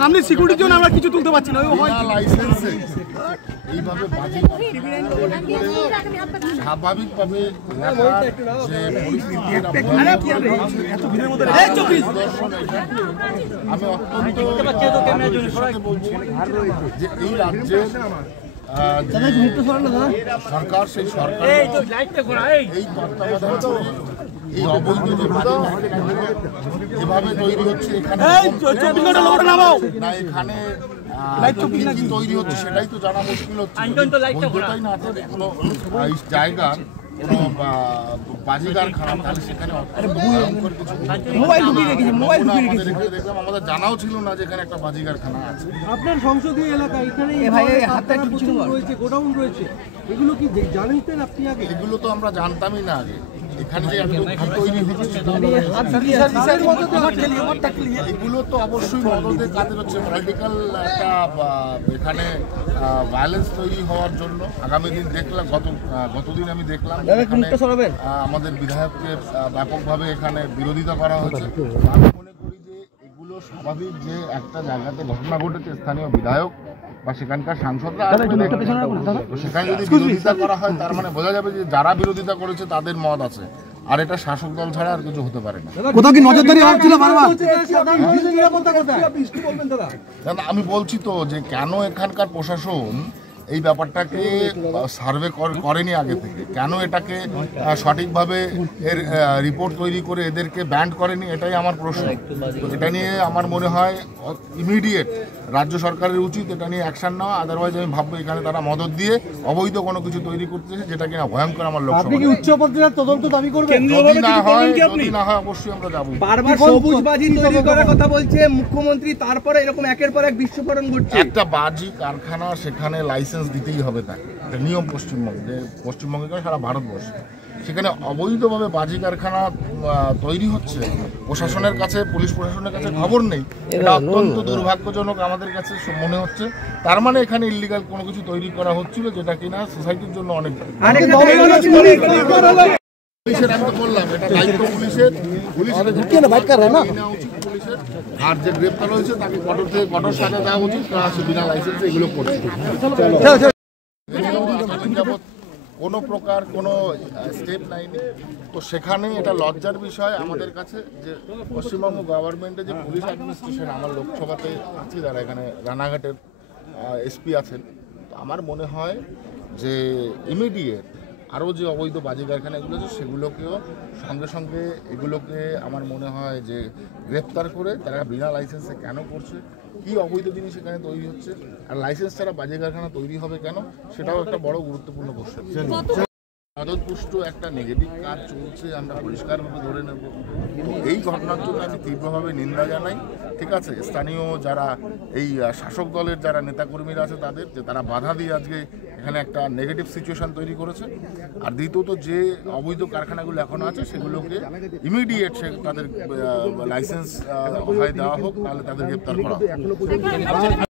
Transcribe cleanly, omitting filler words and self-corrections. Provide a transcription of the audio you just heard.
সামনে সিকিউরিটির জন্য আমরা কিছু তুলতে পারছি না। এইভাবে স্বাভাবিকভাবে আমি অত্যন্ত বলছি যে এই রাজ্যের সরকার সেই সরকার এই তত্ত্বাবধান এই অবৈধ এভাবে তৈরি হচ্ছে এখানে না এখানে কি তৈরি হচ্ছে সেটাই তো জানা মুশকিল হচ্ছে। বৈধতাই না থাকে কোনো জায়গার কোনো বাজিগার খারাপ তাহলে সেখানে দেখলাম আমাদের জানাও ছিল না যে এখানে একটা বাজিগার খানা আছে। আপনার সংসদীয় এলাকা এখানে রয়েছে, গোডাউন রয়েছে, এগুলো কি জানতেন আপনি আগে? এগুলো তো আমরা জানতামই না আগে। এখানে যে তৈরি হচ্ছে এগুলো তো অবশ্যই মদদের কাজের হচ্ছে পলিটিক্যাল একটা এখানে ভায়োলেন্স তৈরি হওয়ার জন্য। আগামী দিন দেখলাম গতদিন আমি দেখলাম আমাদের বিধায়কদের ব্যাপকভাবে এখানে বিরোধিতা করা হয়েছে। আমি মনে করি যে এগুলো স্বাভাবিক যে একটা জায়গাতে ঘটনা ঘটেছে, স্থানীয় বিধায়ক বা সেখানকার সাংসদরা সেখানে যদি বিরোধিতা করা হয় তার মানে বোঝা যাবে যে যারা বিরোধিতা করেছে তাদের মত আছে, আর এটা শাসক দল ছাড়া আর কিছু হতে পারে না। কোথাও কি নজরদারি হচ্ছিল বারবার? আমি বলছি তো যে কেন এখানকার প্রশাসন এই ব্যাপারটাকে সার্ভে করেনি আগে থেকে, কেন এটাকে সঠিকভাবে এর রিপোর্ট তৈরি করে এদেরকে ব্যান্ড করেনি, এটাই আমার প্রশ্ন। এটা নিয়ে আমার মনে হয় ইমিডিয়েট রাজ্য সরকারের উচিত এটা নিয়ে অ্যাকশন নেওয়া। আদারওয়াইজ আমি ভাববো এখানে তারা মদত দিয়ে অবৈধ কোনো কিছু তৈরি করতেছে যেটা কিনা ভয়ঙ্কর আমার লোকসভা। আপনি কি উচ্চ পর্যায়ের তদন্ত দাবি করবেন? যদি না হয় অবশ্যই আমরা যাবো। বারবার সবুজ বাজি তৈরি করার কথা বলছে মুখ্যমন্ত্রী, তারপরে এরকম একের পর এক বিস্ফোরণ ঘটছে। একটা বাজি কারখানা সেখানে লাইসেন্স দিতেই হবে তাকে, এটা নিয়ম পশ্চিমবঙ্গে কেন সারা ভারতবর্ষে। সেখানে অবৈধভাবে বাজি কারখানা তৈরি হচ্ছে, প্রশাসনের কাছে পুলিশ প্রশাসনের কাছে খবর নেই, এটা অত্যন্ত দুর্ভাগ্যজনক আমাদের কাছে মনে হচ্ছে। তার মানে এখানে ইল্লিগাল কোনো কিছু তৈরি করা হচ্ছিল যেটা কিনা সোসাইটির জন্য অনেক পুলিশের, আমি তো বললাম এটা দায়িত্ব পুলিশের, আর যে গ্রেপ্তার হয়েছে তাকে কঠোর থেকে কঠোর সাজা দেওয়া উচিত, বিনা লাইসেন্সে এগুলো করছে। কোনো প্রকার কোনো স্টেপ নেয়নি, তো সেখানে এটা লজ্জার বিষয় আমাদের কাছে যে পশ্চিমবঙ্গ গভর্নমেন্টের যে পুলিশ অ্যাডমিনিস্ট্রেশন, আমার লোকসভাতে আছি যারা এখানে রানাঘাটের এসপি আছেন, আমার মনে হয় যে ইমিডিয়েট আরও যে অবৈধ বাজি কারখানাগুলো আছে সেগুলোকেও সঙ্গে সঙ্গে এগুলোকে আমার মনে হয় যে গ্রেপ্তার করে তারা বিনা লাইসেন্সে কেন করছে, কী অবৈধ জিনিস এখানে তৈরি হচ্ছে, আর লাইসেন্স ছাড়া বাজি কারখানা তৈরি হবে কেন, সেটাও একটা বড় গুরুত্বপূর্ণ কোশ্চেন। মদতপুষ্ট একটা নেগেটিভ কাজ চলছে, আমরা পরিষ্কারভাবে ধরে নেব। এই ঘটনার জন্য আমি তীব্রভাবে নিন্দা জানাই। ঠিক আছে, স্থানীয় যারা এই শাসক দলের যারা নেতাকর্মীরা আছে তাদের, যে তারা বাধা দিয়ে আজকে এখানে একটা নেগেটিভ সিচুয়েশন তৈরি করেছে। আর দ্বিতীয়ত যে অবৈধ কারখানাগুলো এখনো আছে সেগুলোকে ইমিডিয়েট তাদের লাইসেন্স হয় দেওয়া হোক, তাহলে তাদের গ্রেপ্তার করা হোক।